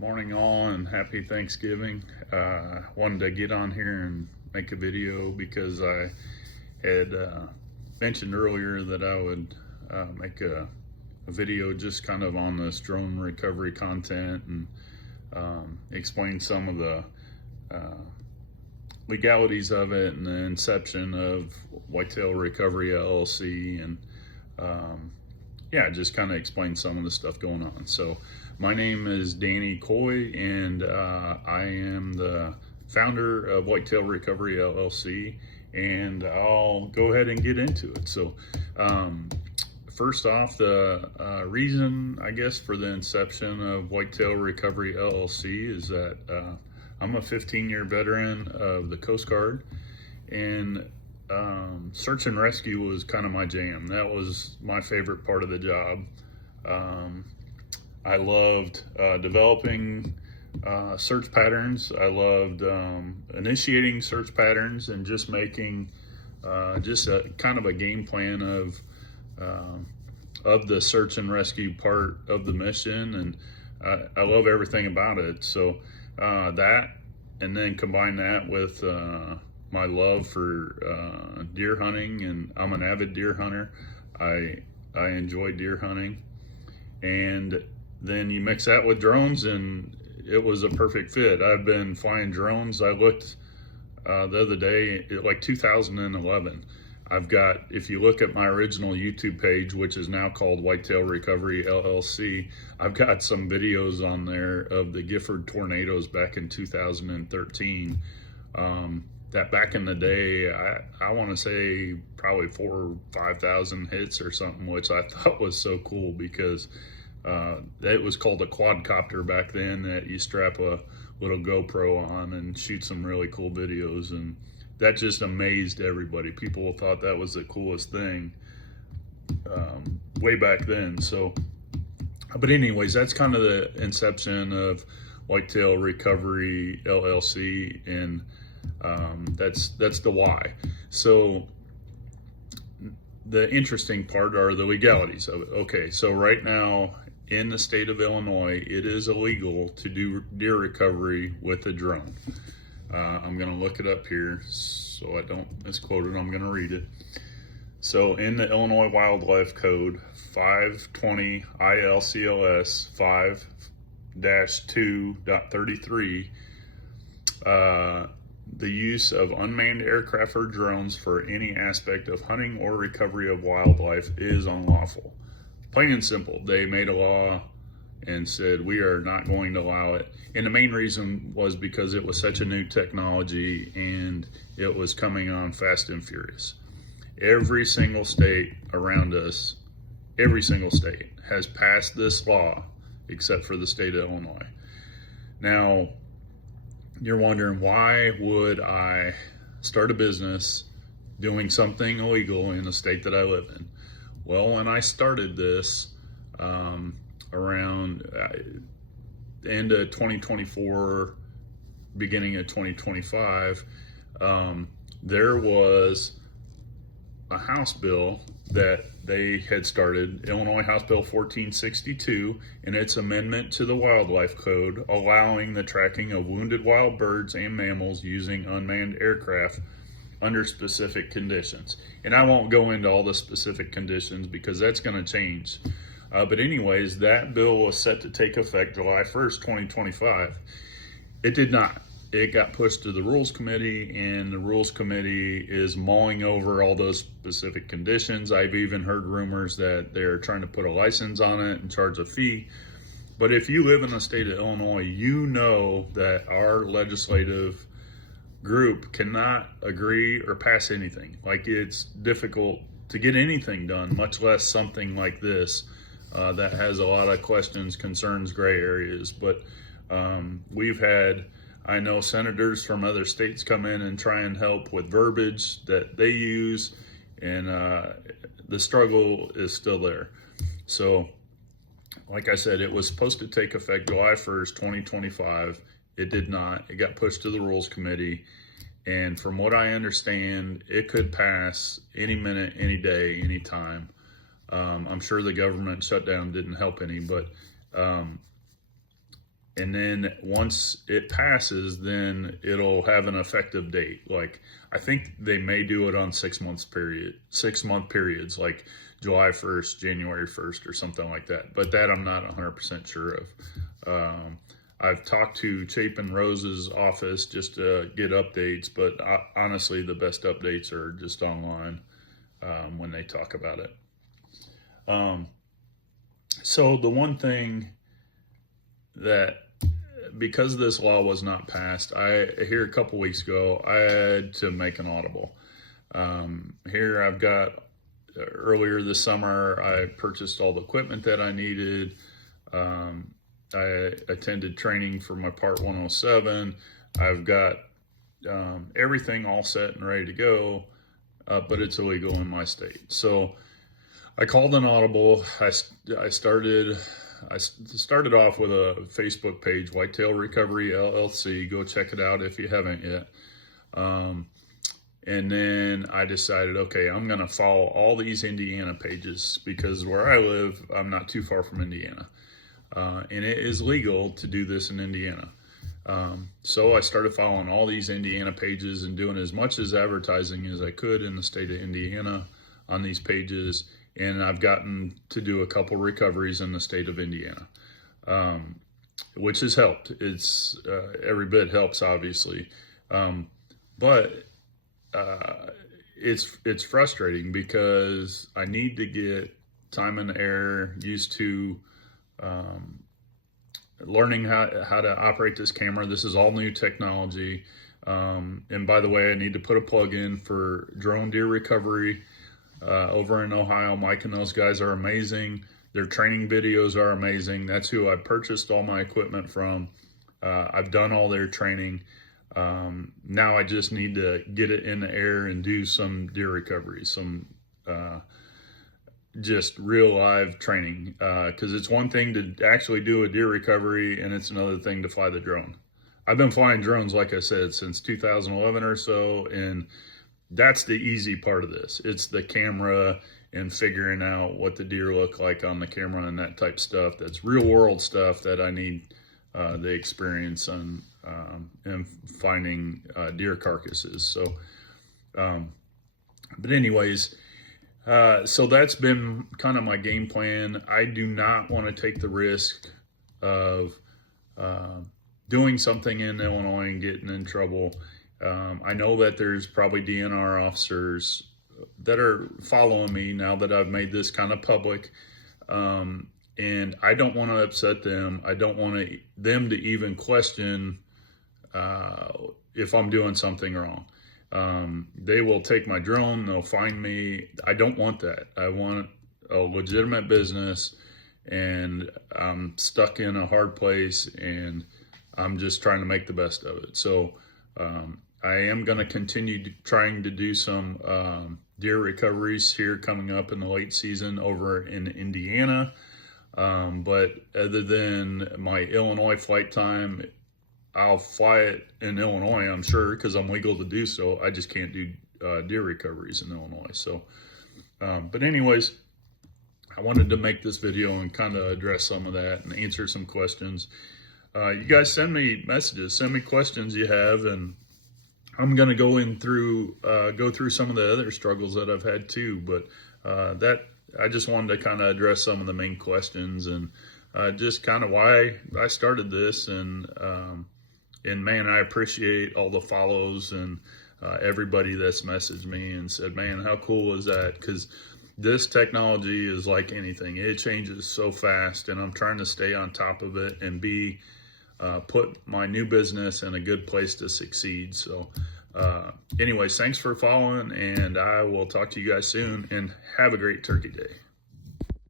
Morning all, and happy Thanksgiving. Wanted to get on here and make a video because I had mentioned earlier that I would make a video just kind of on this drone recovery content and explain some of the legalities of it and the inception of Whitetail Recovery LLC, and yeah, just kind of explain some of the stuff going on. So my name is Danny Coy, and I am the founder of Whitetail Recovery LLC, and I'll go ahead and get into it. So first off, the reason, I guess, for the inception of Whitetail Recovery LLC is that I'm a 15-year veteran of the Coast Guard, and search and rescue was kind of my jam. That was my favorite part of the job. I loved developing search patterns. I loved initiating search patterns and just making just a kind of a game plan of the search and rescue part of the mission, and I love everything about it. So that, and then combine that with my love for deer hunting, and I'm an avid deer hunter. I enjoy deer hunting, and then you mix that with drones, and it was a perfect fit. I've been flying drones. I looked the other day at like 2011. I've got, if you look at my original YouTube page, which is now called Whitetail Recovery LLC, I've got some videos on there of the Gifford tornadoes back in 2013. That back in the day, I want to say probably 4,000 or 5,000 hits or something, which I thought was so cool because it was called a quadcopter back then, that you strap a little GoPro on and shoot some really cool videos, and that just amazed everybody. People thought that was the coolest thing way back then. So, but anyways, that's kind of the inception of Whitetail Recovery LLC, and that's the why. So the interesting part are the legalities of it. Okay, so right now in the state of Illinois, it is illegal to do deer recovery with a drone. I'm going to look it up here so I don't misquote it. I'm going to read it. So in the Illinois Wildlife Code 520 ILCLS 5-2.33, the use of unmanned aircraft or drones for any aspect of hunting or recovery of wildlife is unlawful. Plain and simple. They made a law and said we are not going to allow it. And the main reason was because it was such a new technology and it was coming on fast and furious. Every single state around us, every single state has passed this law except for the state of Illinois. Now, you're wondering, why would I start a business doing something illegal in the state that I live in? Well, when I started this around the end of 2024, beginning of 2025, there was a House bill that they had started, Illinois House Bill 1462, and its amendment to the Wildlife Code, allowing the tracking of wounded wild birds and mammals using unmanned aircraft under specific conditions. And I won't go into all the specific conditions because that's going to change. But anyways, that bill was set to take effect July 1st, 2025. It did not. It got pushed to the Rules Committee, and the Rules Committee is mulling over all those specific conditions. I've even heard rumors that they're trying to put a license on it and charge a fee. But if you live in the state of Illinois, you know that our legislative group cannot agree or pass anything. Like, it's difficult to get anything done, much less something like this that has a lot of questions, concerns, gray areas. But we've had, I know, senators from other states come in and try and help with verbiage that they use, and the struggle is still there. So, like I said, it was supposed to take effect July 1st, 2025. It did not. It got pushed to the Rules Committee, and from what I understand, it could pass any minute, any day, any time. I'm sure the government shutdown didn't help any, but And then once it passes, then it'll have an effective date. Like, I think they may do it on 6 month periods, like July 1st, January 1st, or something like that. But that I'm not 100% sure of. I've talked to Chapin Rose's office just to get updates, but honestly, the best updates are just online when they talk about it. So the one thing that, because this law was not passed, here a couple weeks ago, I had to make an audible. Here I've got, earlier this summer, I purchased all the equipment that I needed. I attended training for my Part 107. I've got everything all set and ready to go, but it's illegal in my state. So I called an audible. I started off with a Facebook page, Whitetail Recovery LLC. Go check it out if you haven't yet. And then I decided, okay, I'm going to follow all these Indiana pages, because where I live, I'm not too far from Indiana. And it is legal to do this in Indiana. So I started following all these Indiana pages and doing as much as advertising as I could in the state of Indiana on these pages. And I've gotten to do a couple recoveries in the state of Indiana, which has helped. It's every bit helps, obviously. But it's frustrating, because I need to get time and error used to learning how to operate this camera. This is all new technology. And by the way, I need to put a plug in for drone deer recovery over in Ohio. Mike and those guys are amazing. Their training videos are amazing. That's who I purchased all my equipment from. I've done all their training. Now I just need to get it in the air and do some deer recovery, some just real live training, because it's one thing to actually do a deer recovery, and it's another thing to fly the drone. I've been flying drones, like I said, since 2011 or so, and that's the easy part of this. It's the camera and figuring out what the deer look like on the camera and that type stuff. That's real world stuff that I need the experience on and finding deer carcasses. So, but anyways, so that's been kind of my game plan. I do not want to take the risk of doing something in Illinois and getting in trouble. I know that there's probably DNR officers that are following me now that I've made this kind of public. And I don't want to upset them. I don't want them to even question if I'm doing something wrong. They will take my drone, they'll find me. I don't want that. I want a legitimate business, and I'm stuck in a hard place, and I'm just trying to make the best of it. So I am going to continue trying to do some deer recoveries here coming up in the late season over in Indiana. But other than my Illinois flight time, I'll fly it in Illinois, I'm sure, because I'm legal to do so. I just can't do deer recoveries in Illinois. So, but anyways, I wanted to make this video and kind of address some of that and answer some questions. You guys send me messages, send me questions you have, and I'm going to go through some of the other struggles that I've had too. But I just wanted to kind of address some of the main questions and just kind of why I started this. And man, I appreciate all the follows and everybody that's messaged me and said, man, how cool is that? Because this technology is like anything. It changes so fast, and I'm trying to stay on top of it and put my new business in a good place to succeed. So anyways, thanks for following, and I will talk to you guys soon, and have a great Turkey Day.